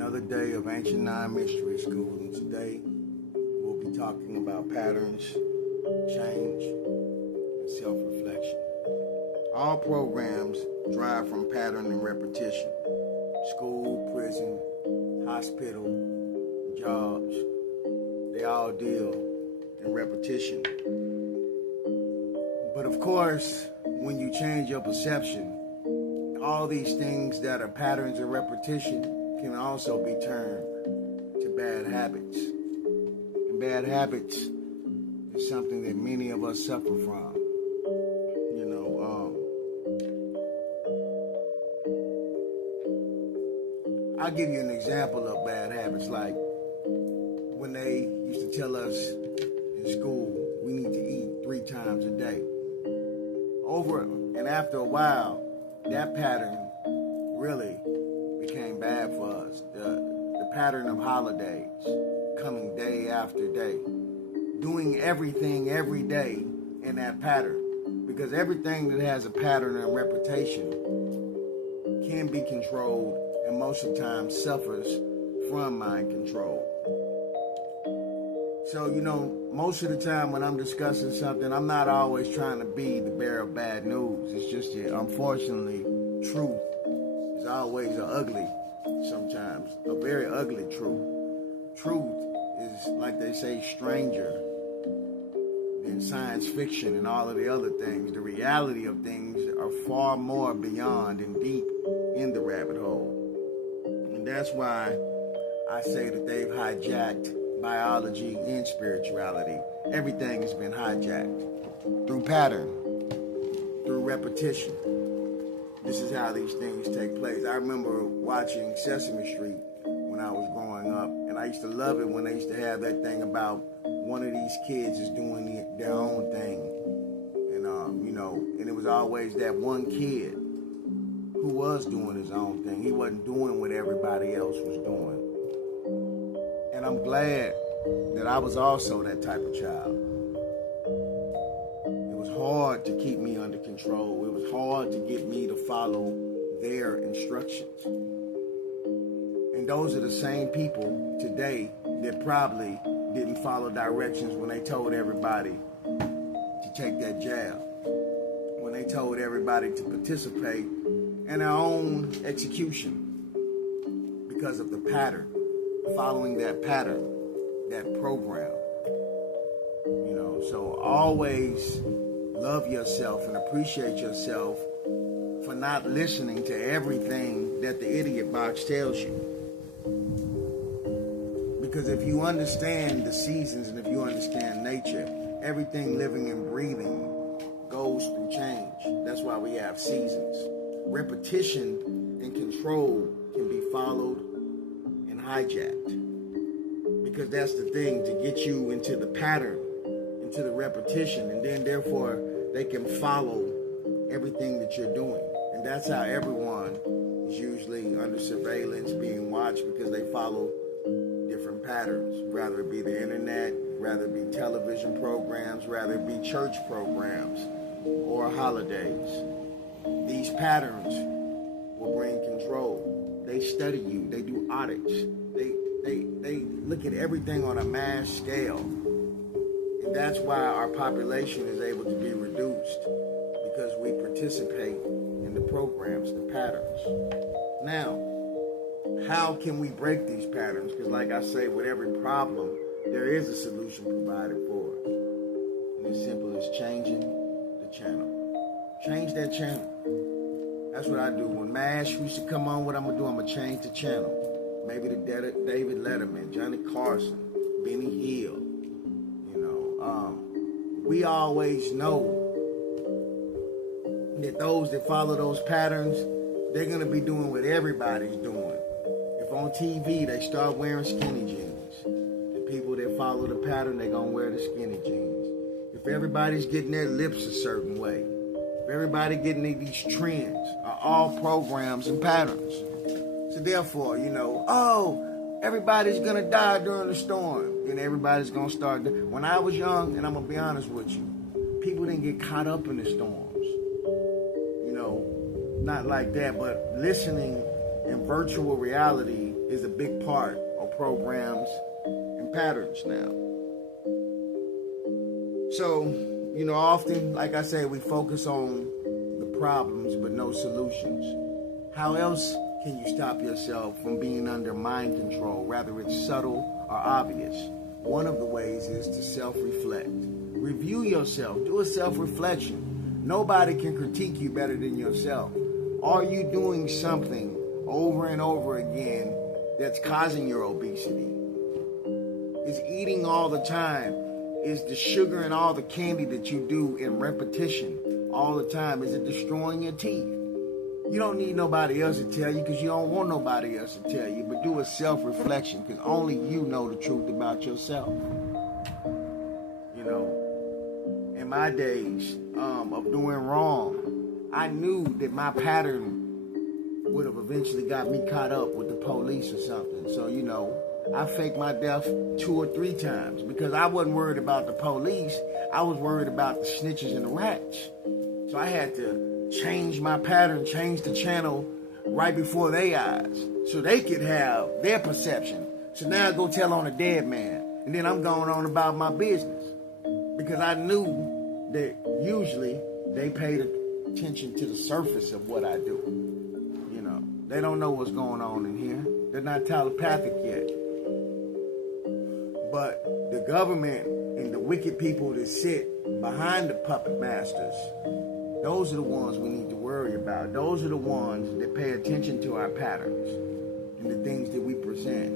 Another day of Ancient Nine Mystery School, and today we'll be talking about patterns, change, and self-reflection. All programs derive from pattern and repetition. School, prison, hospital, jobs, they all deal in repetition. But of course, when you change your perception, all these things that are patterns and repetition can also be turned to bad habits. And bad habits is something that many of us suffer from. I'll give you an example of bad habits, like when they used to tell us in school we need to eat 3 times a day. Over and after a while, that pattern really became bad for us. The pattern of holidays, coming day after day, doing everything every day in that pattern, because everything that has a pattern and reputation can be controlled, and most of the time suffers from mind control. So, most of the time when I'm discussing something, I'm not always trying to be the bearer of bad news. It's just that, unfortunately, truth is always sometimes a very ugly truth. Truth is, like they say, stranger than science fiction and all of the other things. The reality of things are far more beyond and deep in the rabbit hole. And that's why I say that they've hijacked biology and spirituality. Everything has been hijacked through pattern, through repetition. This is how these things take place. I remember watching Sesame Street when I was growing up, and I used to love it when they used to have that thing about one of these kids is doing their own thing. And it was always that one kid who was doing his own thing. He wasn't doing what everybody else was doing. And I'm glad that I was also that type of child. It was hard to keep me under control. It was hard to get me to follow their instructions. And those are the same people today that probably didn't follow directions when they told everybody to take that jab, when they told everybody to participate in their own execution because of the pattern, following that pattern, that program. So always love yourself and appreciate yourself for not listening to everything that the idiot box tells you. Because if you understand the seasons and if you understand nature, everything living and breathing goes through change. That's why we have seasons. Repetition and control can be followed and hijacked. Because that's the thing, to get you into the pattern, into the repetition, and then therefore they can follow everything that you're doing. And that's how everyone is usually under surveillance, being watched, because they follow different patterns, rather it be the internet, rather it be television programs, rather it be church programs or holidays. These patterns will bring control. They study you. They do audits. They look at everything on a mass scale. And that's why our population is able to be reduced, because we participate in the programs, the patterns. Now, how can we break these patterns? Because like I say, with every problem, there is a solution provided for it. And it's simple as changing the channel. Change that channel. That's what I do. When MASH used to come on, what I'm going to do, I'm going to change the channel. Maybe to David Letterman, Johnny Carson, Benny Hill. We always know that those that follow those patterns, they're going to be doing what everybody's doing. If on TV they start wearing skinny jeans, the people that follow the pattern, they're going to wear the skinny jeans. If everybody's getting their lips a certain way, if everybody getting these trends, are all programs and patterns. So therefore, everybody's going to die during the storm. And everybody's going to start. When I was young, and I'm going to be honest with you, people didn't get caught up in the storms. Not like that, but listening And virtual reality is a big part of programs and patterns now. So, often, like I say, we focus on the problems but no solutions. How else can you stop yourself from being under mind control, whether it's subtle or obvious? One of the ways is to self-reflect. Review yourself. Do a self-reflection. Nobody can critique you better than yourself. Are you doing something over and over again that's causing your obesity? Is eating all the time? Is the sugar and all the candy that you do in repetition all the time, is it destroying your teeth? You don't need nobody else to tell you because you don't want nobody else to tell you, but do a self-reflection because only you know the truth about yourself. In my days of doing wrong, I knew that my pattern would have eventually got me caught up with the police or something. So, I faked my death 2 or 3 times because I wasn't worried about the police. I was worried about the snitches and the rats. So I had to change my pattern, change the channel right before their eyes so they could have their perception. So now I go tell on a dead man, and then I'm going on about my business because I knew that usually they paid attention to the surface of what I do. They don't know what's going on in here. They're not telepathic yet. But the government and the wicked people that sit behind the puppet masters, those are the ones we need to worry about. Those are the ones that pay attention to our patterns and the things that we present.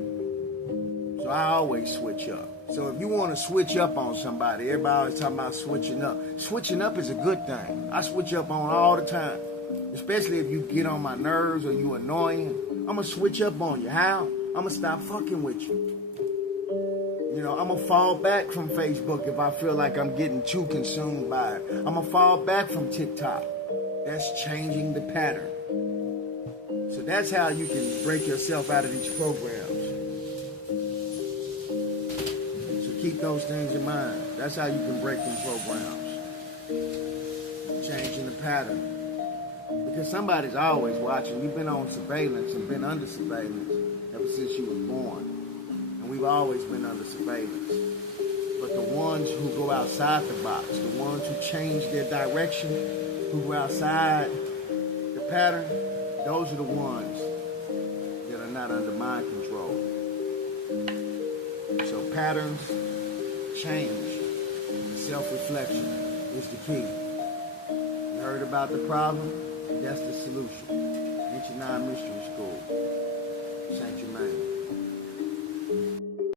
So I always switch up. So if you want to switch up on somebody, everybody always talking about switching up. Switching up is a good thing. I switch up on all the time. Especially if you get on my nerves or you annoying. I'm going to switch up on you. How? I'm going to stop fucking with you. I'm going to fall back from Facebook if I feel like I'm getting too consumed by it. I'm going to fall back from TikTok. That's changing the pattern. So that's how you can break yourself out of these programs. So keep those things in mind. That's how you can break them programs. Changing the pattern. Because somebody's always watching. You've been on surveillance and been under surveillance ever since you was born. And we've always been under surveillance. But the ones who go outside the box, the ones who change their direction, who go outside the pattern, those are the ones that are not under mind control. So patterns change. And self-reflection is the key. You heard about the problem? That's the solution. Ancient Nine Mystery School.